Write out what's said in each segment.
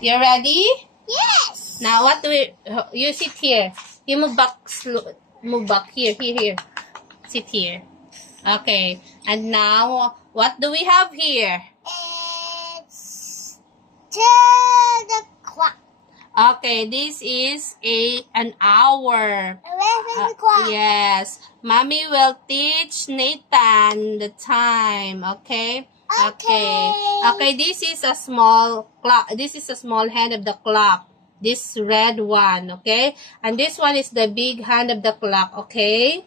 You ready? Yes. Now, what do we... You sit here. You move back. Move back. Here. Sit here. Okay. And now, what do we have here? It's 10 o'clock. Okay, this is an hour. 11 o'clock. Yes. Mommy will teach Nathan the time. Okay? Okay, this is a small clock. This is a small hand of the clock. This red one, okay? And this one is the big hand of the clock, okay?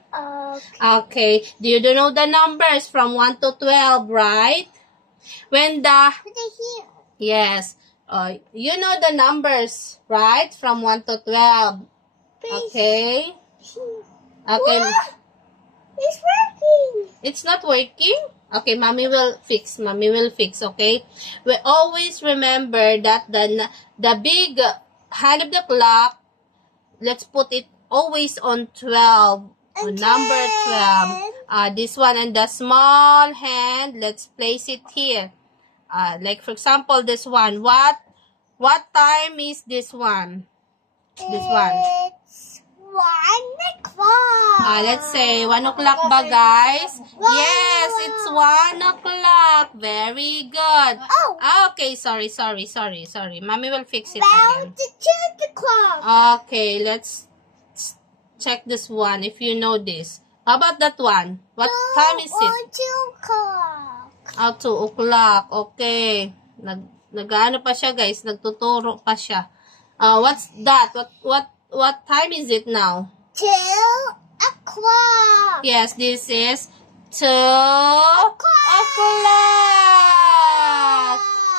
Okay. Do you know the numbers from 1 to 12, right? When the... Yes. You know the numbers, right? From 1 to 12. Okay? Okay. It's working. It's not working? Okay, Mommy will fix, okay? We always remember that the big hand of the clock, let's put it always on 12, on number 12. This one, and the small hand, let's place it here. Like for example, this one. What time is this one? This one. It's 1 o'clock. Let's say 1 o'clock ba, guys? Yes, it's 1 o'clock. Very good. Okay, sorry. Mommy will fix it again. It's 2 o'clock. Okay, let's check this one if you know this. How about that one? What time is it? 2 o'clock. 2 o'clock. Okay. Nag-ano pa siya, guys? Nagtuturo pa siya. What's that? What time is it now? 2 o'clock. Yes, this is 2 o'clock.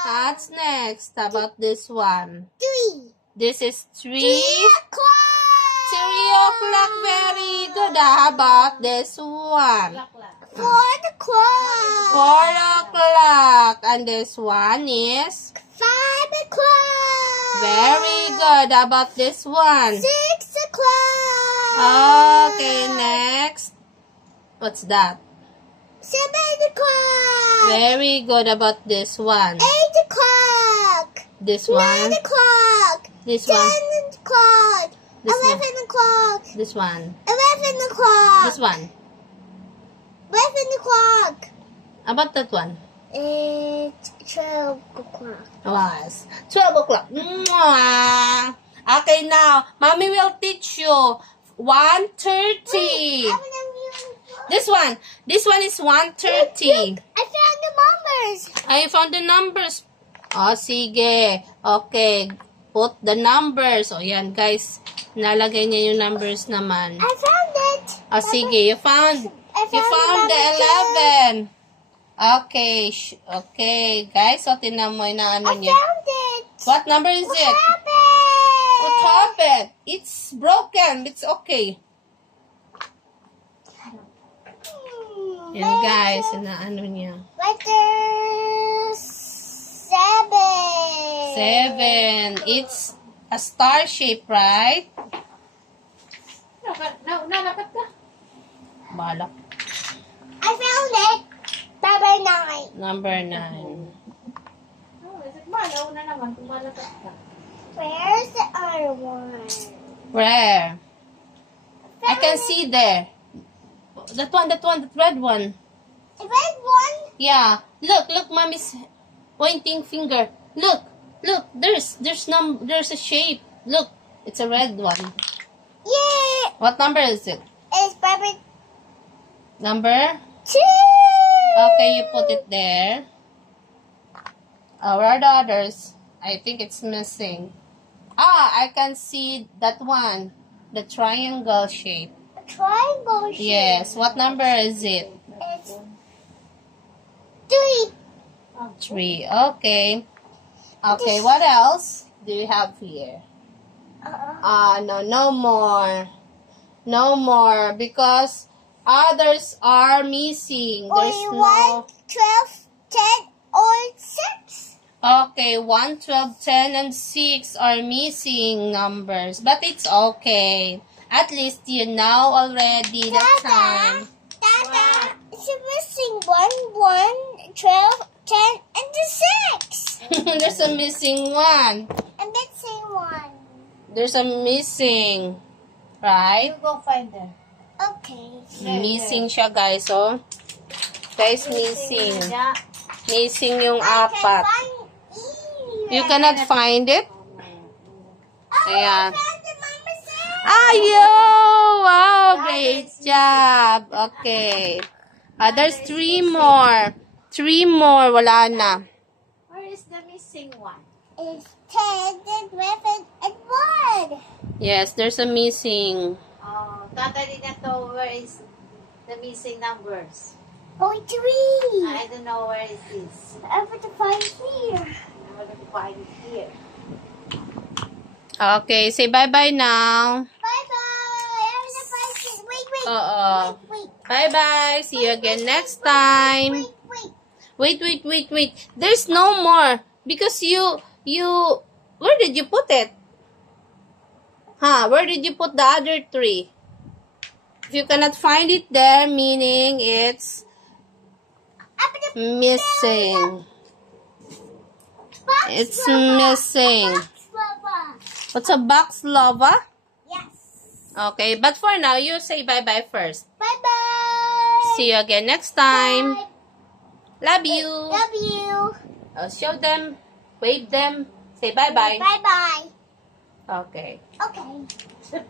What's next? How about this one? 3. This is 3 o'clock. 3 o'clock. Very good. How about this one? 4 o'clock. 4 o'clock. And this one is 5 o'clock. very good. How about this one? 6 o'clock. Okay, next. What's that? 7 o'clock. Very good. About this one. 8 o'clock. This 9 one. o'clock. This 10 one. o'clock. This 11 o'clock. This one. 11 o'clock. This one. 11 o'clock. About that one. It's 12 o'clock. Was 12 o'clock. Mwah. Okay, now, Mommy will teach you 1:30. This one is 1:30. I found the numbers. I found the numbers. Sige. Okay. Put the numbers. Yan, guys. Nalagay niya yung numbers naman. I found it. Sige. You found the 11. Okay. Okay. Guys, so tinan mo na ano niya. I found it. What number is it? What happened? It's broken. It's okay. Yan, guys. Ano niya. Letter 7. 7. It's a star shape, right? Nalakat ka. Balak. I found it. Number 9. Number 9. Malaw na naman kung malakat ka. Where's the other one? Where? I can see there. That red one. The red one? Yeah. Look, Mommy's pointing finger. Look, there's a shape. Look, it's a red one. Yeah. What number is it? It's Barbie. Number? 2. Okay, you put it there. Where are the others? I think it's missing. I can see that one. The triangle shape. A triangle shape. Yes. What number is it? It's 3. 3. Okay. Okay, what else do you have here? No more. No more, because others are missing. There's Only no... 1, 12, 10, or 6. Okay, 1, 12, 10, and 6 are missing numbers. But it's okay. At least you know already the time. Dada, it's missing 1, 1, 12, 10 and the 6. There's a missing one. I'm missing one. There's a missing. Right? You go find her. Okay. Missing siya, guys. Oh. Guys, missing. Yeah. Missing yung I apat. can find here. You cannot find it? Oh, Ayan. I found it, Mama said. Ayo! Wow, great job. Okay. There's 3 more. 3 more. Wala na. Where is the missing one? It's 10 and 11 and 1. Yes, there's a missing. Oh, totally not know where is the missing numbers. Point 3. I don't know where is this. I'm going to find here. I'm going to find it here. Okay, say bye-bye now. Bye-bye. I'm going to find it. Wait. Oo. Wait. Bye-bye. See you again next time. Wait. Wait. There's no more. Because you, where did you put it? Where did you put the other 3? If you cannot find it there, meaning it's missing. It's missing. What's a box lava? Yes. Okay, but for now, you say bye-bye first. Bye-bye. See you again next time. Bye. Love you. Love you. Show them, wave them, say bye-bye. Bye-bye. Okay. Okay.